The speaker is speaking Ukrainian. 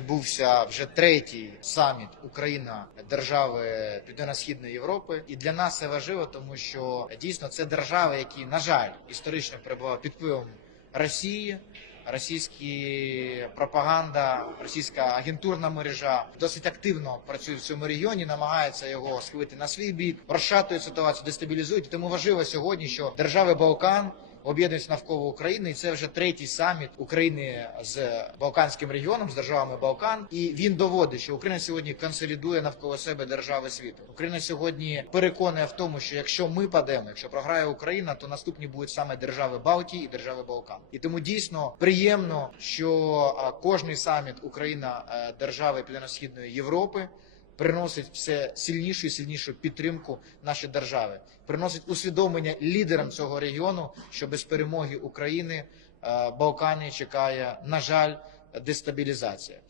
відбувся вже третій саміт Україна держави Південно-Східної Європи. І для нас це важливо, тому що дійсно це держави, які, на жаль, історично перебували під впливом Росії. Російські пропаганда, російська агентурна мережа досить активно працює в цьому регіоні, намагається його схилити на свій бік, розшатують ситуацію, дестабілізують. Тому важливо сьогодні, що держави Балкан об'єднуються навколо України, і це вже третій саміт України з Балканським регіоном, з державами Балкан. І він доводить, що Україна сьогодні консолідує навколо себе держави світу. Україна сьогодні переконує в тому, що якщо ми падемо, якщо програє Україна, то наступні будуть саме держави Балтії і держави Балкан. І тому дійсно приємно, що кожний саміт Україна е, держави Південно-Східної Європи приносить все сильнішу і сильнішу підтримку нашій держави, приносить усвідомлення лідерам цього регіону, що без перемоги України Балкані чекає, на жаль, дестабілізація.